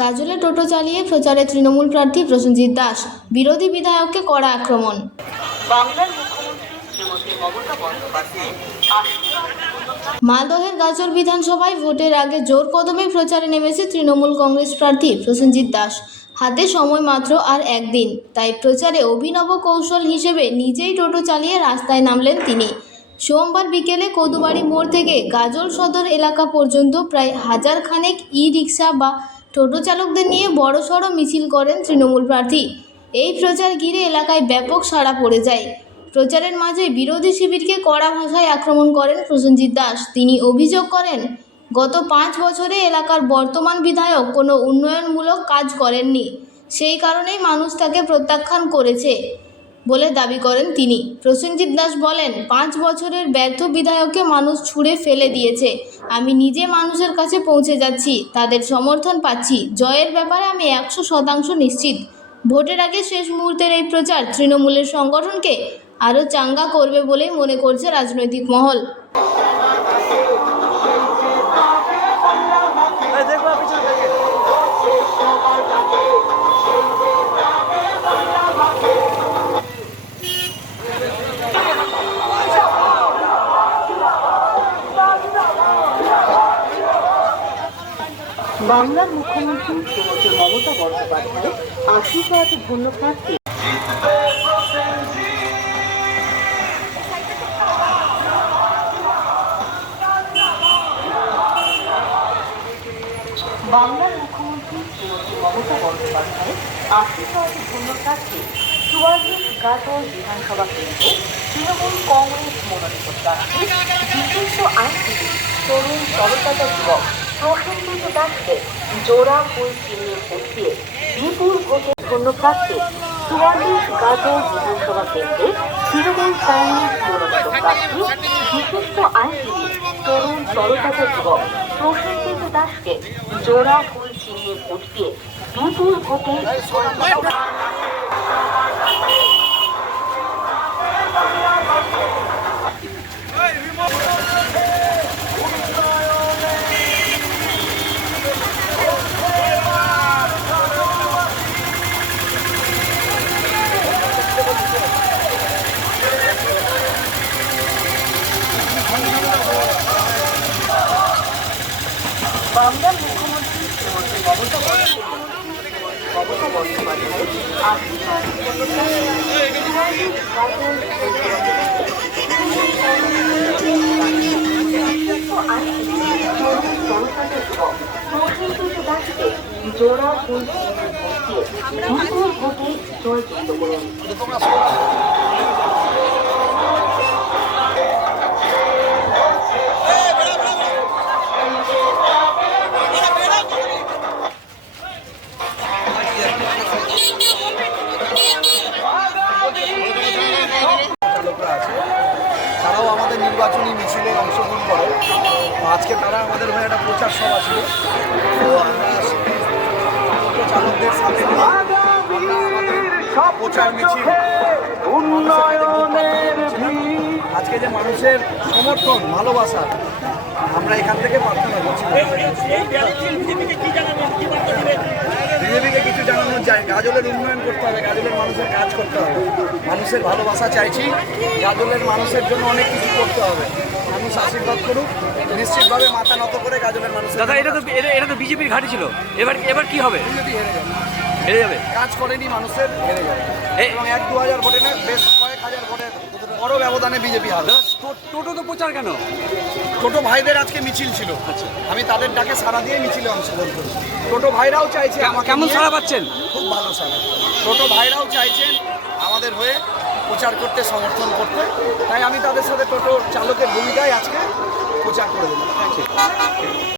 গাজলে টোটো চালিয়ে প্রচারে তৃণমূল প্রার্থী প্রসেনজিৎ দাস, বিরোধী বিধায়ককে কড়া আক্রমণ। বাংলার মুখ্যমন্ত্রী শ্রীমতী মমতা বন্দ্যোপাধ্যায় মালদহের গাজল বিধানসভায় ভোটের আগে জোর কদমে প্রচারে নেমেছে তৃণমূল কংগ্রেস প্রার্থী প্রসেনজিৎ দাস। হাতে সময় মাত্র আর একদিন, তাই প্রচারে অভিনব কৌশল হিসেবে নিজেই টোটো চালিয়ে রাস্তায় নামলেন তিনি। সোমবার বিকেলে কদুবাড়ি মোড় থেকে গাজল সদর এলাকা পর্যন্ত প্রায় হাজার খানেক ই-রিকশা বা টোটো চালকদের নিয়ে বড়সড় মিছিল করেন তৃণমূল প্রার্থী। এই প্রচার ঘিরে এলাকায় ব্যাপক সাড়া পড়ে যায়। প্রচারের মাঝে বিরোধী শিবিরকে কড়া ভাষায় আক্রমণ করেন প্রসেনজিৎ দাস। তিনি অভিযোগ করেন, গত 5 বছরে এলাকার বর্তমান বিধায়ক কোনো উন্নয়নমূলক কাজ করেননি, সেই কারণেই মানুষ তাকে প্রত্যাখ্যান করেছে বলে দাবি করেন তিনি। প্রসেনজিৎ দাস বলেন, 5 বছরের ব্যর্থ বিধায়ককে মানুষ ছুঁড়ে ফেলে দিয়েছে। আমি নিজে মানুষের কাছে পৌঁছে যাচ্ছি, তাদের সমর্থন পাচ্ছি। জয়ের ব্যাপারে আমি 100% নিশ্চিত। ভোটের আগে শেষ মুহূর্তের এই প্রচার তৃণমূলের সংগঠনকে আরও চাঙ্গা করবে বলেই মনে করছে রাজনৈতিক মহল। বাংলার মুখ্যমন্ত্রী শ্রীমতী মমতা বন্দ্যোপাধ্যায় আশীর্বাদ ধন্যপ্রার্থী বাংলার মুখ্যমন্ত্রী শ্রীমতী মমতা বন্দ্যোপাধ্যায় আশীর্বাদ ধন্যপ্রার্থী 44 গাজল বিধানসভা কেন্দ্রে তৃণমূল কংগ্রেস মনোনীত প্রার্থী বিশিষ্ট আইনজীবী তরুণ তরতাজা যুবক প্রসেনজিৎ দাসকে জোড়া ফুল চিনিয়ে উঠিয়ে বিপুল ভোটে ধন্যপ্রার্থী 44 গাজল বিধানসভা কেন্দ্রে তৃণমূল কংগ্রেস মনোনীত প্রার্থী বিশিষ্ট আইনজীবী তরুণ তরতাজা যুবক প্রসেনজিৎ দাসকে জোড়া ফুল চিনিয়ে উঠিয়ে বিপুল ভোটে বাংলার মুখ্যমন্ত্রী শ্রীমতী মমতা বন্দ্যোপাধ্যায় আশীর্বাদ দাসকে জোড়া ফুল দিয়ে বিপুল ভোটে জয়যুক্ত করুন। তারাও আমাদের নির্বাচনী মিছিলে অংশগ্রহণ করে। আজকে তারা আমাদের হয়ে একটা প্রচার সভা ছিল, তো আমরা চালকদের সাথে প্রচার মিছিল আজকে যে মানুষের সমর্থন ভালোবাসা আমরা এখান থেকে প্রার্থনা করছি। বিজেপিকে কিছু জানানো যায়, গাজলের উন্নয়ন করতে হবে, গাজলের মানুষের কাজ করতে হবে, মানুষের ভালোবাসা চাইছি, গাজলের মানুষের জন্য অনেক কিছু করতে হবে। মানুষ আশীর্বাদ করুক, নিশ্চিতভাবে মাথা নত করে গাজলের মানুষ। দাদা, এটা তো বিজেপির ঘাঁটি ছিল, এবার কি হবে? বিজেপি হেরে যাবে। কাজ করেনি মানুষের, হেরে যাবে এবং 1-2 হাজার ভোটে না, বেশ কয়েক হাজার ভোটের বড় ব্যবধানে বিজেপি হারবে। টোটো তো প্রচার কেন? টোটো ভাইদের আজকে মিছিল ছিল, আমি তাদের ডাকে সাড়া দিয়ে মিছিলে অংশগ্রহণ করি। টোটো ভাইরাও চাইছে, কেমন সাড়া পাচ্ছেন? খুব ভালো সাড়া। টোটো ভাইরাও চাইছেন আমাদের হয়ে প্রচার করতে, সমর্থন করতে, তাই আমি তাদের সাথে টোটো চালকের ভূমিকায় আজকে প্রচার করে দিলাম।